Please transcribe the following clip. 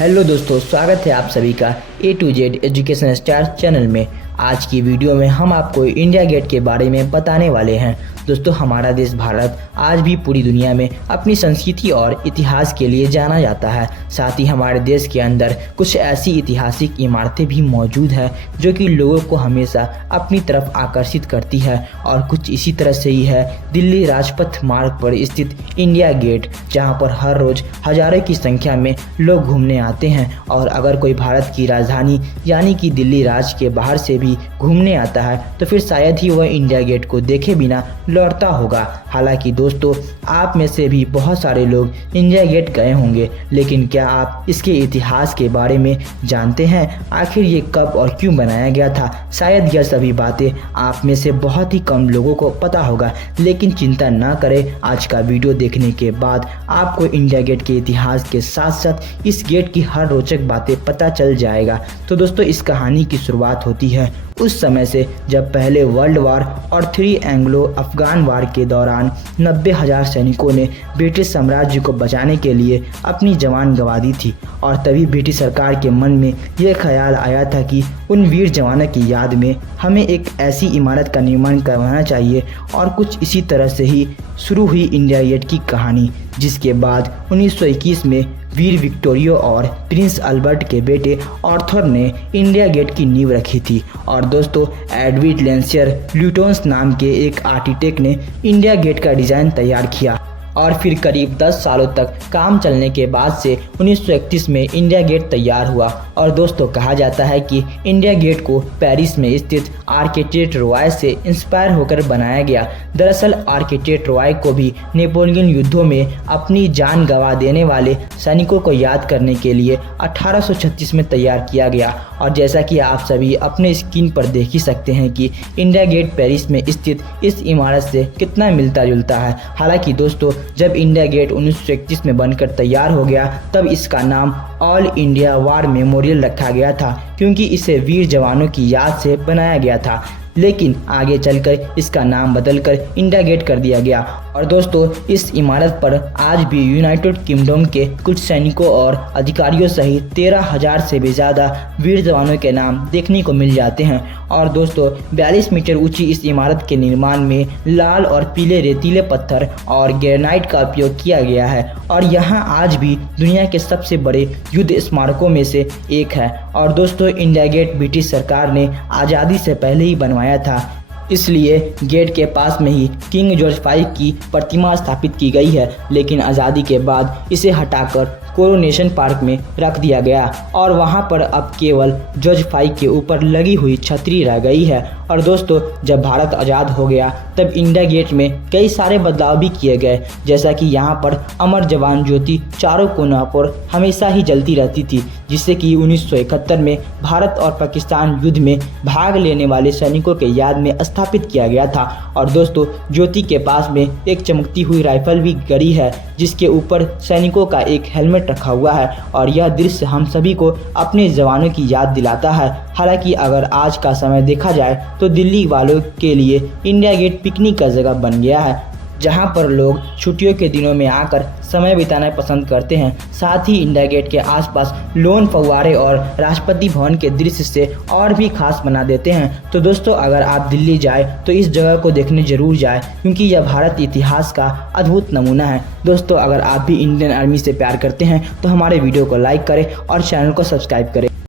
Hello दोस्तों, स्वागत है आप सभी का A to Z education star channel में। आज की वीडियो में हम आपको इंडिया गेट के बारे में बताने वाले हैं। दोस्तों, हमारा देश भारत आज भी पूरी दुनिया में अपनी संस्कृति और इतिहास के लिए जाना जाता है। साथ ही हमारे देश के अंदर कुछ ऐसी ऐतिहासिक इमारतें भी मौजूद हैं जो कि लोगों को हमेशा अपनी तरफ आकर्षित करती है। और कुछ इसी तरह से ही है दिल्ली राजपथ मार्ग पर स्थित इंडिया गेट, जहां पर हर रोज हजारों की संख्या में लोग घूमने आते हैं। और अगर कोई भारत की राजधानी यानी कि दिल्ली राज्य के बाहर से भी घूमने आता है तो फिर शायद ही वह इंडिया गेट को देखे बिना लौटता होगा। हालांकि दोस्तों, आप में से भी बहुत सारे लोग इंडिया गेट गए होंगे, लेकिन क्या आप इसके इतिहास के बारे में जानते हैं? आखिर ये कब और क्यों बनाया गया था? शायद यह सभी बातें आप में से बहुत ही कम लोगों को पता होगा, लेकिन चिंता ना करें, आज का वीडियो देखने के बाद आपको इंडिया गेट के इतिहास के साथ साथ इस गेट की हर रोचक बातें पता चल जाएगा। तो दोस्तों, इस कहानी की शुरुआत होती है उस समय से जब पहले वर्ल्ड वार और 3 एंग्लो अफगान वार के दौरान 90,000 सैनिकों ने ब्रिटिश साम्राज्य को बचाने के लिए अपनी जान गंवा दी थी। और तभी ब्रिटिश सरकार के मन में यह ख्याल आया था कि उन वीर जवानों की याद में हमें एक ऐसी इमारत का निर्माण करवाना चाहिए। और कुछ इसी तरह से ही शुरू हुई इंडिया गेट की कहानी, जिसके बाद 1921 में वीर विक्टोरिया और प्रिंस अल्बर्ट के बेटे आर्थर ने इंडिया गेट की नींव रखी थी। और दोस्तों, एडविन लेंसियर ल्यूटोन्स नाम के एक आर्किटेक्ट ने इंडिया गेट का डिज़ाइन तैयार किया। और फिर करीब 10 सालों तक काम चलने के बाद से 1931 में इंडिया गेट तैयार हुआ। और दोस्तों, कहा जाता है कि इंडिया गेट को पेरिस में स्थित आर्किटेक्ट रॉय से इंस्पायर होकर बनाया गया। दरअसल आर्किटेक्ट रॉय को भी नेपोलियन युद्धों में अपनी जान गंवा देने वाले सैनिकों को याद करने के लिए 1836 में तैयार किया गया। और जैसा कि आप सभी अपने स्क्रीन पर देख ही सकते हैं कि इंडिया गेट पेरिस में स्थित इस इमारत से कितना मिलता जुलता है। हालांकि दोस्तों, जब इंडिया गेट 1931 में बनकर तैयार हो गया तब इसका नाम ऑल इंडिया वार मेमोरियल रखा गया था, क्योंकि इसे वीर जवानों की याद से बनाया गया था। लेकिन आगे चलकर इसका नाम बदलकर इंडिया गेट कर दिया गया। और दोस्तों, इस इमारत पर आज भी यूनाइटेड किंगडम के कुछ सैनिकों और अधिकारियों सहित 13,000 से भी ज़्यादा वीर जवानों के नाम देखने को मिल जाते हैं। और दोस्तों, 42 मीटर ऊंची इस इमारत के निर्माण में लाल और पीले रेतीले पत्थर और ग्रेनाइट का उपयोग किया गया है। और यहाँ आज भी दुनिया के सबसे बड़े युद्ध स्मारकों में से एक है। और दोस्तों, इंडिया गेट ब्रिटिश सरकार ने आज़ादी से पहले ही बनवाया था, इसलिए गेट के पास में ही किंग जॉर्ज 5 की प्रतिमा स्थापित की गई है। लेकिन आज़ादी के बाद इसे हटाकर कोरोनेशन पार्क में रख दिया गया और वहां पर अब केवल जॉर्ज 5 के ऊपर लगी हुई छतरी रह गई है। और दोस्तों, जब भारत आज़ाद हो गया तब इंडिया गेट में कई सारे बदलाव भी किए गए, जैसा कि यहाँ पर अमर जवान ज्योति चारों कोनों पर हमेशा ही जलती रहती थी, जिससे कि 1971 में भारत और पाकिस्तान युद्ध में भाग लेने वाले सैनिकों के याद में स्थापित किया गया था। और दोस्तों, ज्योति के पास में एक चमकती हुई राइफल भी गड़ी है, जिसके ऊपर सैनिकों का एक हेलमेट रखा हुआ है। और यह दृश्य हम सभी को अपने जवानों की याद दिलाता है। हालांकि अगर आज का समय देखा जाए तो दिल्ली वालों के लिए इंडिया गेट पिकनिक का जगह बन गया है, जहां पर लोग छुट्टियों के दिनों में आकर समय बिताना पसंद करते हैं। साथ ही इंडिया गेट के आसपास लोन फव्वारे और राष्ट्रपति भवन के दृश्य से और भी खास बना देते हैं। तो दोस्तों, अगर आप दिल्ली जाए तो इस जगह को देखने जरूर जाए, क्योंकि यह भारत इतिहास का अद्भुत नमूना है। दोस्तों, अगर आप भी इंडियन आर्मी से प्यार करते हैं तो हमारे वीडियो को लाइक करें और चैनल को सब्सक्राइब करें।